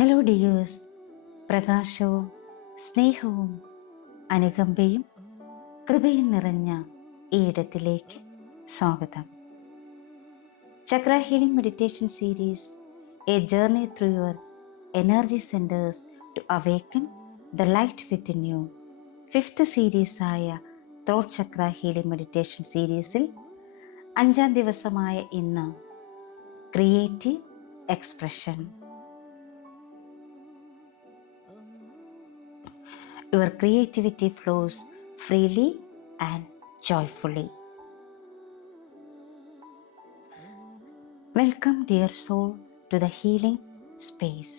Hello dears, പ്രകാശവും സ്നേഹവും അനുകമ്പയും കൃപയും നിറഞ്ഞ ഈ ഇടത്തിലേക്ക് സ്വാഗതം. Chakra healing meditation series, a journey through your energy centres to awaken the light within you. 5th സീരീസായ ത്രോട്ട് ചക്ര ഹീലിംഗ് മെഡിറ്റേഷൻ സീരീസിൽ 5ാം ദിവസമായ ഇന്ന് creative expression. Your creativity flows freely and joyfully. Welcome, dear soul, to the healing space.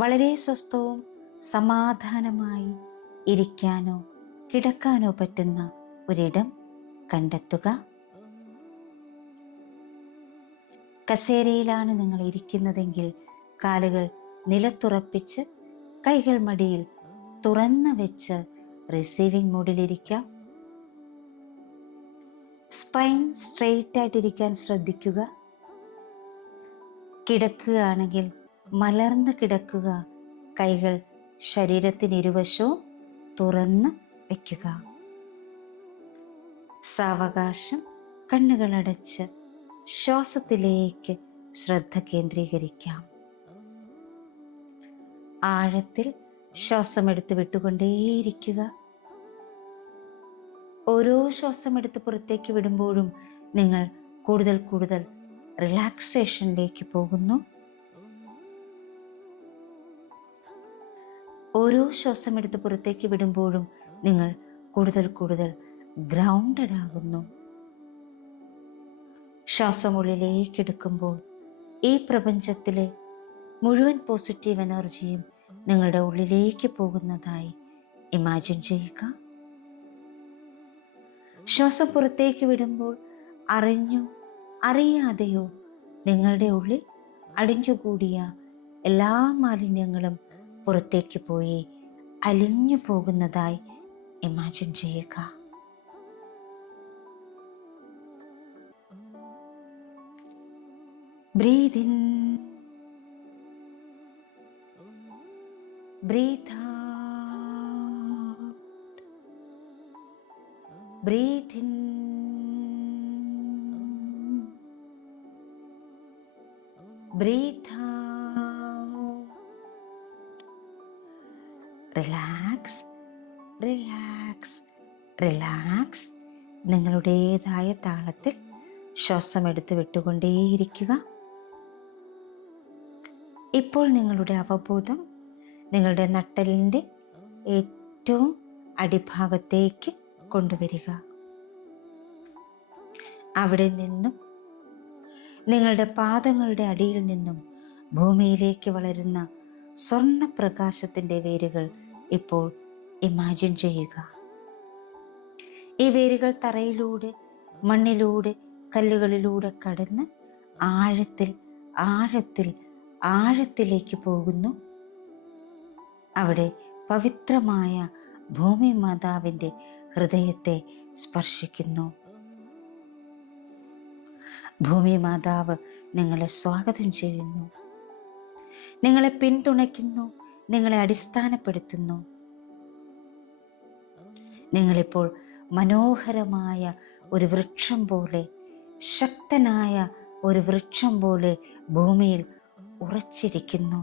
വളരെ സ്വസ്ഥവും സമാധാനമായി ഇരിക്കാനോ കിടക്കാനോ പറ്റുന്ന ഒരിടം കണ്ടെത്തുക. കസേരയിലാണ് നിങ്ങൾ ഇരിക്കുന്നതെങ്കിൽ കാലുകൾ നിലത്തുറപ്പിച്ച് കൈകൾ മടിയിൽ തുറന്ന് വെച്ച് റിസീവിംഗ് മോഡിലിരിക്കാം. സ്പൈൻ സ്ട്രെയിറ്റ് ആയിട്ടിരിക്കാൻ ശ്രദ്ധിക്കുക. കിടക്കുകയാണെങ്കിൽ മലർന്ന് കിടക്കുക. കൈകൾ ശരീരത്തിനിരുവശവും തുറന്ന് വയ്ക്കുക. സാവകാശം കണ്ണുകളടച്ച് ശ്വാസത്തിലേക്ക് ശ്രദ്ധ കേന്ദ്രീകരിക്കാം. ആഴത്തിൽ ശ്വാസമെടുത്ത് വിട്ടുകൊണ്ടേയിരിക്കുക. ഓരോ ശ്വാസമെടുത്ത് പുറത്തേക്ക് വിടുമ്പോഴും നിങ്ങൾ കൂടുതൽ കൂടുതൽ റിലാക്സേഷനിലേക്ക് പോകുന്നു. ഓരോ ശ്വാസമെടുത്ത് പുറത്തേക്ക് വിടുമ്പോഴും നിങ്ങൾ കൂടുതൽ കൂടുതൽ ഗ്രൗണ്ടഡ് ആകുന്നു. ശ്വാസമുള്ളിലേക്ക് എടുക്കുമ്പോൾ ഈ പ്രപഞ്ചത്തിലെ മുഴുവൻ പോസിറ്റീവ് എനർജിയും നിങ്ങളുടെ ഉള്ളിലേക്ക് പോകുന്നതായി ഇമാജിൻ ചെയ്യുക. ശ്വാസം പുറത്തേക്ക് വിടുമ്പോൾ അറിഞ്ഞോ അറിയാതെയോ നിങ്ങളുടെ ഉള്ളിൽ അടിഞ്ഞുകൂടിയ എല്ലാ മാലിന്യങ്ങളും പുറത്തേക്ക് പോയി അലിഞ്ഞു പോകുന്നതായി ഇമാജിൻ ചെയ്യുക. Breathe in, breathe out, breathe in, breathe out. Relax, relax, relax. നിങ്ങളുടേതായ താളത്തിൽ ശ്വാസം എടുത്ത് വിട്ടുകൊണ്ടേയിരിക്കുക. ഇപ്പോൾ നിങ്ങളുടെ അവബോധം നിങ്ങളുടെ നട്ടെല്ലിൻ്റെ ഏറ്റവും അടിഭാഗത്തേക്ക് കൊണ്ടുവരിക. അവിടെ നിന്നും നിങ്ങളുടെ പാദങ്ങളുടെ അടിയിൽ നിന്നും ഭൂമിയിലേക്ക് വളരുന്ന സ്വർണ്ണപ്രകാശത്തിൻ്റെ വേരുകൾ ഇപ്പോൾ ഇമാജിൻ ചെയ്യുക. ഈ വേരുകൾ തറയിലൂടെ, മണ്ണിലൂടെ, കല്ലുകളിലൂടെ കടന്ന് ആഴത്തിൽ ആഴത്തിൽ ആഴത്തിലേക്ക് പോകുന്നു. അവിടെ പവിത്രമായ ഭൂമി മാതാവിൻ്റെ ഹൃദയത്തെ സ്പർശിക്കുന്നു. ഭൂമി മാതാവ് നിങ്ങളെ സ്വാഗതം ചെയ്യുന്നു, നിങ്ങളെ പിന്തുണയ്ക്കുന്നു, നിങ്ങളെ അടിസ്ഥാനപ്പെടുത്തുന്നു. നിങ്ങളിപ്പോൾ മനോഹരമായ ഒരു വൃക്ഷം പോലെ, ശക്തനായ ഒരു വൃക്ഷം പോലെ ഭൂമിയിൽ ഉറച്ചിരിക്കുന്നു.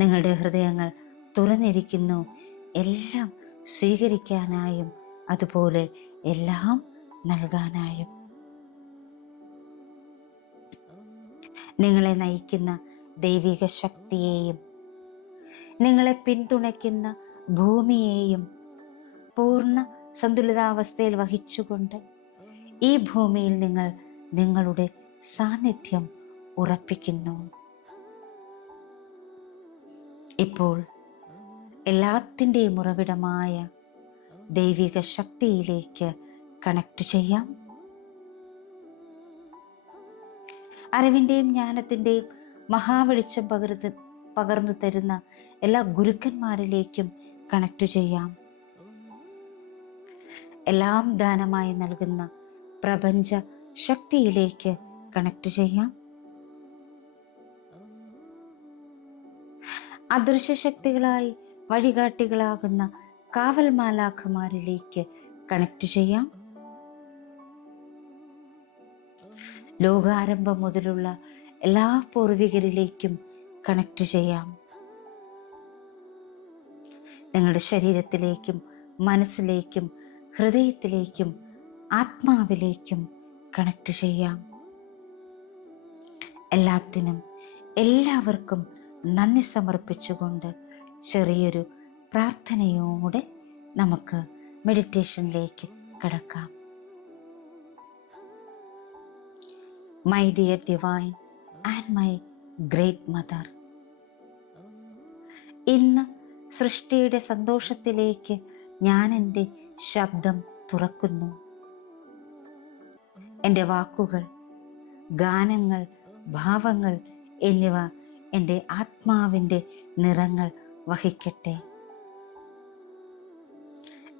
നിങ്ങളുടെ ഹൃദയങ്ങൾ തുറന്നിരിക്കുന്നു, എല്ലാം സ്വീകരിക്കാനായും അതുപോലെ എല്ലാം നൽകാനായും. നിങ്ങളെ നയിക്കുന്ന ദൈവിക ശക്തിയെയും നിങ്ങളെ പിന്തുണയ്ക്കുന്ന ഭൂമിയെയും പൂർണ്ണ സന്തുലിതാവസ്ഥയിൽ വഹിച്ചുകൊണ്ട് ഈ ഭൂമിയിൽ നിങ്ങൾ നിങ്ങളുടെ സാന്നിധ്യം ഉറപ്പിക്കുന്നു. ഇപ്പോൾ എല്ലാത്തിൻ്റെയും ഉറവിടമായ ദൈവിക ശക്തിയിലേക്ക് കണക്ട് ചെയ്യാം. അറിവിൻ്റെയും ജ്ഞാനത്തിൻ്റെയും മഹാവെളിച്ചം പകർന്നു തരുന്ന എല്ലാ ഗുരുക്കന്മാരിലേക്കും കണക്ട് ചെയ്യാം. എല്ലാം ദാനമായി നൽകുന്ന പ്രപഞ്ച ശക്തിയിലേക്ക് കണക്ട് ചെയ്യാം. അദൃശ്യ ശക്തികളായി വഴികാട്ടികളാകുന്ന കാവൽ മാലാഖമാരിലേക്ക് കണക്ട് ചെയ്യാം. ലോകാരംഭം മുതലുള്ള എല്ലാ പൂർവികരിലേക്കും കണക്ട് ചെയ്യാം. നിങ്ങളുടെ ശരീരത്തിലേക്കും മനസ്സിലേക്കും ഹൃദയത്തിലേക്കും ആത്മാവിലേക്കും കണക്ട് ചെയ്യാം. എല്ലാത്തിനും എല്ലാവർക്കും നന്ദി സമർപ്പിച്ചുകൊണ്ട് ചെറിയൊരു പ്രാർത്ഥനയോടെ നമുക്ക് മെഡിറ്റേഷനിലേക്ക് കടക്കാം. My dear divine and my great mother, ഇന്ന് സൃഷ്ടിയുടെ സന്തോഷത്തിലേക്ക് ഞാൻ എൻ്റെ ശബ്ദം തുറക്കുന്നു. എൻ്റെ വാക്കുകൾ, ഗാനങ്ങൾ, ഭാവങ്ങൾ എന്നിവ എൻ്റെ ആത്മാവിൻ്റെ നിറങ്ങൾ വഹിക്കട്ടെ.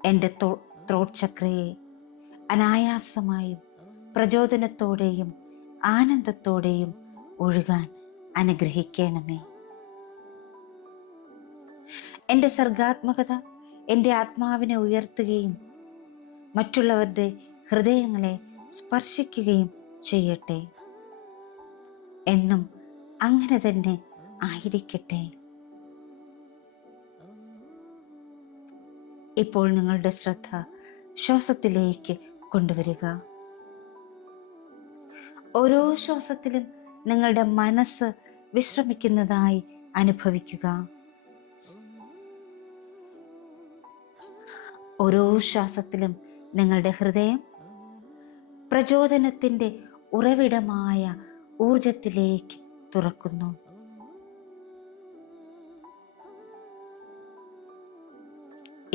എൻ്റെ ത്രോട്ട് ചക്രയെ അനായാസമായും പ്രചോദനത്തോടെയും ആനന്ദത്തോടെയും ഒഴുകാൻ അനുഗ്രഹിക്കണമേ. എൻ്റെ സർഗാത്മകത എൻ്റെ ആത്മാവിനെ ഉയർത്തുകയും മറ്റുള്ളവരുടെ ഹൃദയങ്ങളെ സ്പർശിക്കുകയും ചെയ്യട്ടെ. എന്നും അങ്ങനെ തന്നെ ആയിരിക്കട്ടെ. ഇപ്പോൾ നിങ്ങളുടെ ശ്രദ്ധ ശ്വാസത്തിലേക്ക് കൊണ്ടുവരിക. ഓരോ ശ്വാസത്തിലും നിങ്ങളുടെ മനസ്സ് വിശ്രമിക്കുന്നതായി അനുഭവിക്കുക. ഓരോ ശ്വാസത്തിലും നിങ്ങളുടെ ഹൃദയം പ്രചോദനത്തിൻ്റെ ഉറവിടമായ ഊർജത്തിലേക്ക് തുറക്കുന്നു.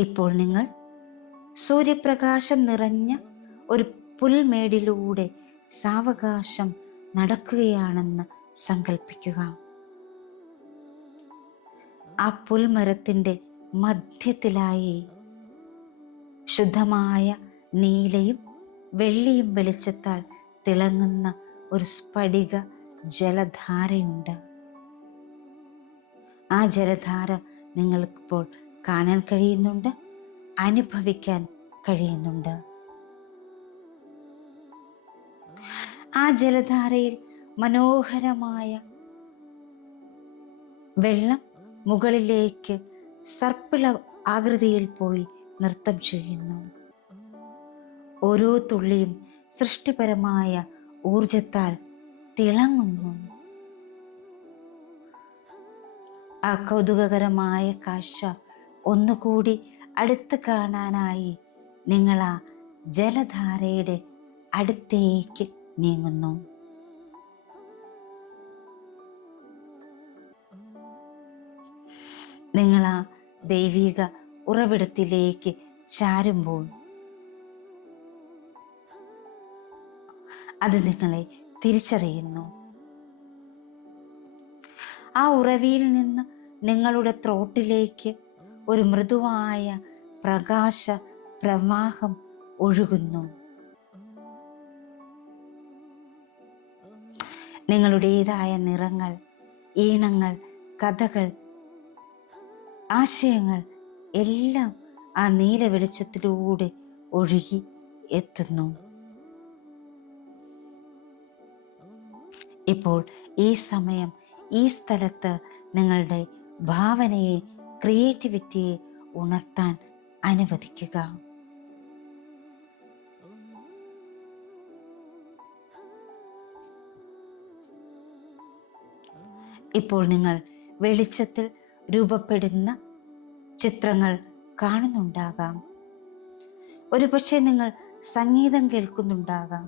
ഇപ്പോൾ നിങ്ങൾ സൂര്യപ്രകാശം നിറഞ്ഞ ഒരു പുൽമേടിലൂടെ സാവകാശം നടക്കുകയാണെന്ന് സങ്കല്പിക്കുക. ആ പുൽമരത്തിൻ്റെ മധ്യത്തിലായി ശുദ്ധമായ നീലയും വെള്ളിയും വെളിച്ചത്താൽ തിളങ്ങുന്ന ഒരു സ്ഫടിക ജലധാരയുണ്ട്. ആ ജലധാര നിങ്ങൾക്കിപ്പോൾ കാണാൻ കഴിയുന്നുണ്ട്, അനുഭവിക്കാൻ കഴിയുന്നുണ്ട്. ആ ജലധാരയിൽ മനോഹരമായ വെള്ളം മുകളിലേക്ക് സർപ്പിള ആകൃതിയിൽ പോയി നൃത്തം ചെയ്യുന്നു. ഓരോ തുള്ളിയും സൃഷ്ടിപരമായ ഊർജത്താൽ തിളങ്ങുന്നു. ആ കൗതുകകരമായ കാഴ്ച ഒന്നുകൂടി അടുത്ത് കാണാനായി നിങ്ങൾ ആ ജലധാരയുടെ അടുത്തേക്ക് നീങ്ങുന്നു. നിങ്ങൾ ആ ദൈവിക ഉറവിടത്തിലേക്ക് ചാരുമ്പോൾ അത് നിങ്ങളെ തിരിച്ചറിയുന്നു. ആ ഉറവിയിൽ നിന്ന് നിങ്ങളുടെ ത്രോട്ടിലേക്ക് ഒരു മൃദുവായ പ്രകാശ പ്രവാഹം ഒഴുകുന്നു. നിങ്ങളുടേതായ നിറങ്ങൾ, ഈണങ്ങൾ, കഥകൾ, ആശയങ്ങൾ എല്ലാം ആ നീല വെളിച്ചത്തിലൂടെ ഒഴുകി എത്തുന്നു. ഇപ്പോൾ ഈ സമയം ഈ സ്ഥലത്ത് നിങ്ങളുടെ ഭാവനയെ, ക്രിയേറ്റിവിറ്റിയെ ഉണർത്താൻ അനുവദിക്കുക. ഇപ്പോൾ നിങ്ങൾ വെളിച്ചത്തിൽ രൂപപ്പെടുന്ന ചിത്രങ്ങൾ കാണുന്നുണ്ടാകാം. ഒരുപക്ഷെ നിങ്ങൾ സംഗീതം കേൾക്കുന്നുണ്ടാകാം.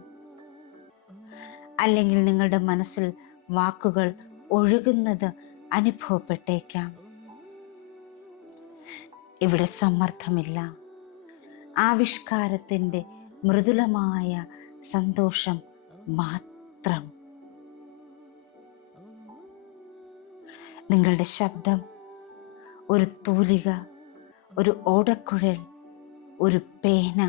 അല്ലെങ്കിൽ നിങ്ങളുടെ മനസ്സിൽ വാക്കുകൾ ഒഴുകുന്നത് അനുഭവപ്പെട്ടേക്കാം. ഇവിടെ സമ്മർദ്ദമില്ല, ആവിഷ്കാരത്തിൻ്റെ മൃദുലമായ സന്തോഷം മാത്രം. നിങ്ങളുടെ ശബ്ദം ഒരു തൂലിക, ഒരു ഓടക്കുഴൽ, ഒരു പേന,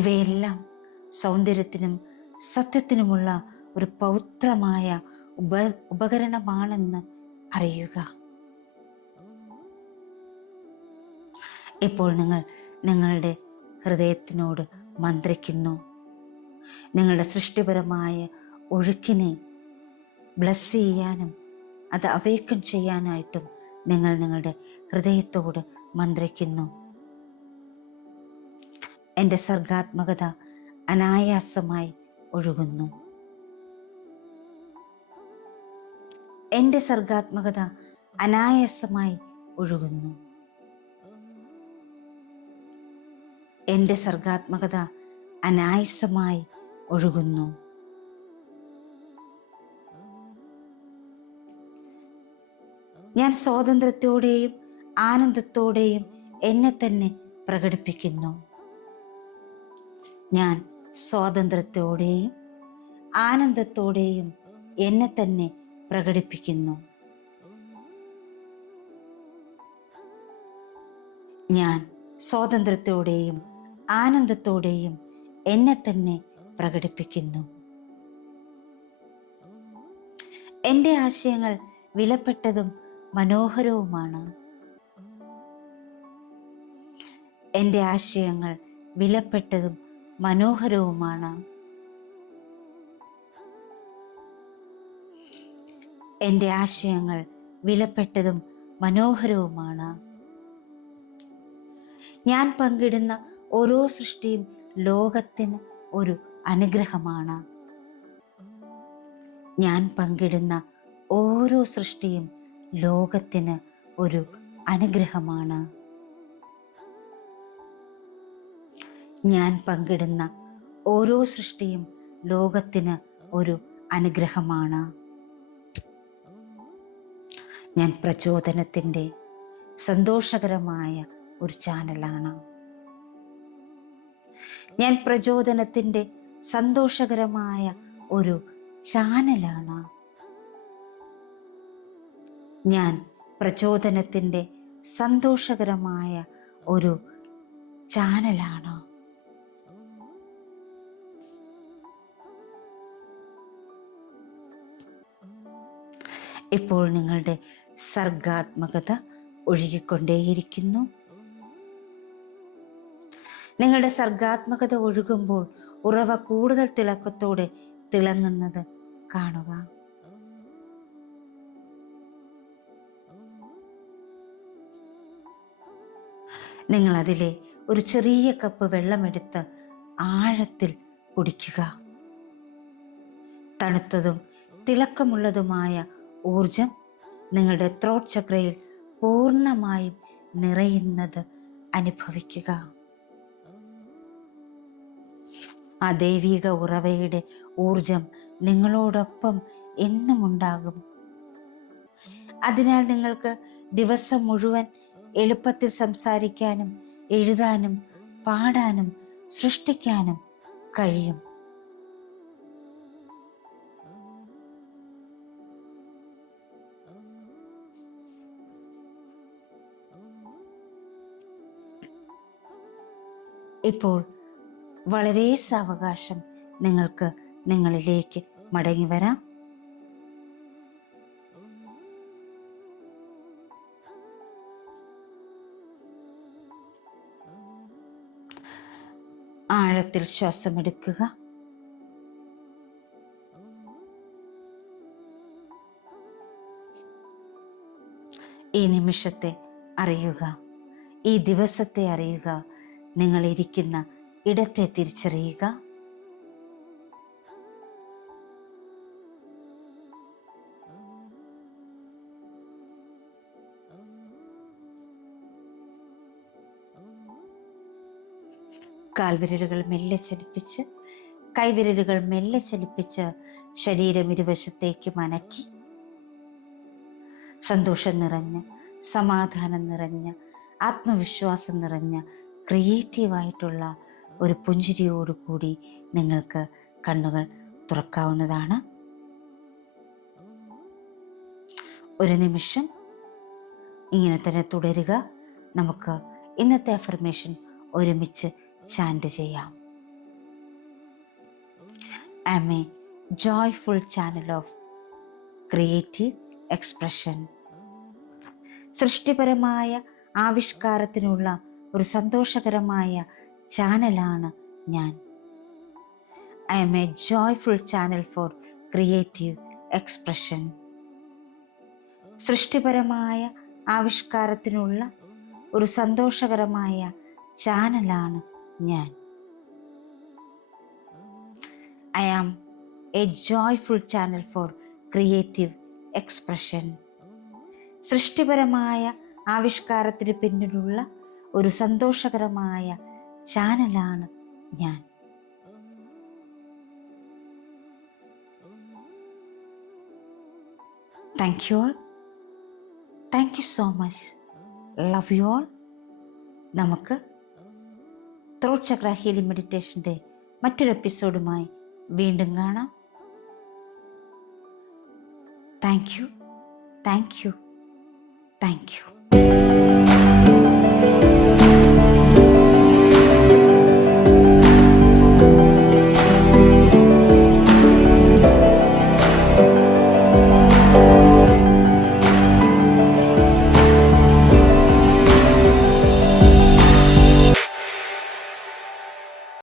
ഇവയെല്ലാം സൗന്ദര്യത്തിനും സത്യത്തിനുമുള്ള ഒരു പൗത്രമായ ഉപകരണമാണെന്ന് അറിയുക. ഇപ്പോൾ നിങ്ങൾ നിങ്ങളുടെ ഹൃദയത്തിനോട് മന്ത്രിക്കുന്നു. നിങ്ങളുടെ സൃഷ്ടിപരമായ ഒഴുക്കിനെ ബ്ലസ് ചെയ്യാനും അത് അവേക്കൺ ചെയ്യാനായിട്ടും നിങ്ങൾ നിങ്ങളുടെ ഹൃദയത്തോട് മന്ത്രിക്കുന്നു. എൻ്റെ സർഗാത്മകത അനായാസമായി ഒഴുകുന്നു. എൻ്റെ സർഗാത്മകത അനായാസമായി ഒഴുകുന്നു. എൻ്റെ സർഗാത്മകത അനായാസമായി ഒഴുകുന്നു. ഞാൻ സ്വാതന്ത്ര്യത്തോടെയും ആനന്ദത്തോടെയും എന്നെ തന്നെ പ്രകടിപ്പിക്കുന്നു. ഞാൻ സ്വാതന്ത്ര്യത്തോടെയും ആനന്ദത്തോടെയും എന്നെ തന്നെ പ്രകടിപ്പിക്കുന്നു. ഞാൻ സ്വാതന്ത്ര്യത്തോടെയും ആനന്ദത്തോടെയും എന്നെ തന്നെ പ്രകടിപ്പിക്കുന്നു. എൻ്റെ ആശയങ്ങൾ വിലപ്പെട്ടതും മനോഹരവുമാണ്. എൻ്റെ ആശയങ്ങൾ വിലപ്പെട്ടതും മനോഹരവുമാണ്. എൻ്റെ ആശയങ്ങൾ വിലപ്പെട്ടതും മനോഹരവുമാണ്. ഞാൻ പങ്കിടുന്ന ഓരോ സൃഷ്ടിയും ലോകത്തിന് ഒരു അനുഗ്രഹമാണ്. ഞാൻ പങ്കിടുന്ന ഓരോ സൃഷ്ടിയും ലോകത്തിന് ഒരു അനുഗ്രഹമാണ്. ഞാൻ പങ്കിടുന്ന ഓരോ സൃഷ്ടിയും ലോകത്തിന് ഒരു അനുഗ്രഹമാണ്. ഞാൻ പ്രചോദനത്തിൻ്റെ സന്തോഷകരമായ ഒരു ചാനലാണ്. ഞാൻ പ്രചോദനത്തിൻ്റെ സന്തോഷകരമായ ഒരു ചാനലാണ്. ഞാൻ പ്രചോദനത്തിൻ്റെ സന്തോഷകരമായ ഒരു ചാനലാണ്. ഇപ്പോൾ നിങ്ങളുടെ സർഗാത്മകത ഒഴുകിക്കൊണ്ടേയിരിക്കുന്നു. നിങ്ങളുടെ സർഗാത്മകത ഒഴുകുമ്പോൾ ഉറവ കൂടുതൽ തിളക്കത്തോടെ തിളങ്ങുന്നത് കാണുക. നിങ്ങൾ അതിലെ ഒരു ചെറിയ കപ്പ് വെള്ളമെടുത്ത് ആഴത്തിൽ കുടിക്കുക. തണുത്തതും തിളക്കമുള്ളതുമായ ഊർജം നിങ്ങളുടെ ത്രോട്ട് ചക്രയിൽ പൂർണ്ണമായും നിറയുന്നത് അനുഭവിക്കുക. ആ ദൈവിക ഉറവയുടെ ഊർജം നിങ്ങളോടൊപ്പം എന്നും ഉണ്ടാകും. അതിനാൽ നിങ്ങൾക്ക് ദിവസം മുഴുവൻ എളുപ്പത്തിൽ സംസാരിക്കാനും എഴുതാനും പാടാനും സൃഷ്ടിക്കാനും കഴിയും. ഇപ്പോൾ വളരെ സാവകാശം നിങ്ങൾക്ക് നിങ്ങളിലേക്ക് മടങ്ങി വരാം. ആഴത്തിൽ ശ്വാസമെടുക്കുക. ഈ നിമിഷത്തെ അറിയുക, ഈ ദിവസത്തെ അറിയുക, നിങ്ങൾ ഇരിക്കുന്ന ഇടത്തെ തിരിച്ചറിയുക. കാൽവിരലുകൾ മെല്ലെ ചലിപ്പിച്ച് കൈവിരലുകൾ മെല്ലെ ചലിപ്പിച്ച് ശരീരം ഇരുവശത്തേക്ക് മനക്കി സന്തോഷം നിറഞ്ഞ് സമാധാനം നിറഞ്ഞ് ആത്മവിശ്വാസം നിറഞ്ഞ ക്രിയേറ്റീവായിട്ടുള്ള ഒരു പുഞ്ചിരിയോടുകൂടി നിങ്ങൾക്ക് കണ്ണുകൾ തുറക്കാവുന്നതാണ്. ഒരു നിമിഷം ഇങ്ങനെ തന്നെ തുടരുക. നമുക്ക് ഇന്നത്തെ അഫർമേഷൻ ഒരുമിച്ച് ചാൻറ്റ് ചെയ്യാം. ആമേ joyful channel of creative expression. സൃഷ്ടിപരമായ ആവിഷ്കാരത്തിനുള്ള ഒരു സന്തോഷകരമായ ചാനലാണ് ഞാൻ. I am a joyful channel for creative expression. സൃഷ്ടിപരമായ ആവിഷ്കാരത്തിനുള്ള ഒരു സന്തോഷകരമായ ചാനലാണ് ഞാൻ. I am a joyful channel for creative expression. സൃഷ്ടിപരമായ ആവിഷ്കാരത്തിന് പിന്നിലുള്ള ഒരു സന്തോഷകരമായ ചാനലാണ് ഞാൻ. Thank you all. Thank you so much. Love you all. നമുക്ക് ത്രോട്ട് ചക്ര ഹീലിംഗ് മെഡിറ്റേഷൻ്റെ മറ്റൊരു എപ്പിസോഡുമായി വീണ്ടും കാണാം. Thank you, thank you, thank you.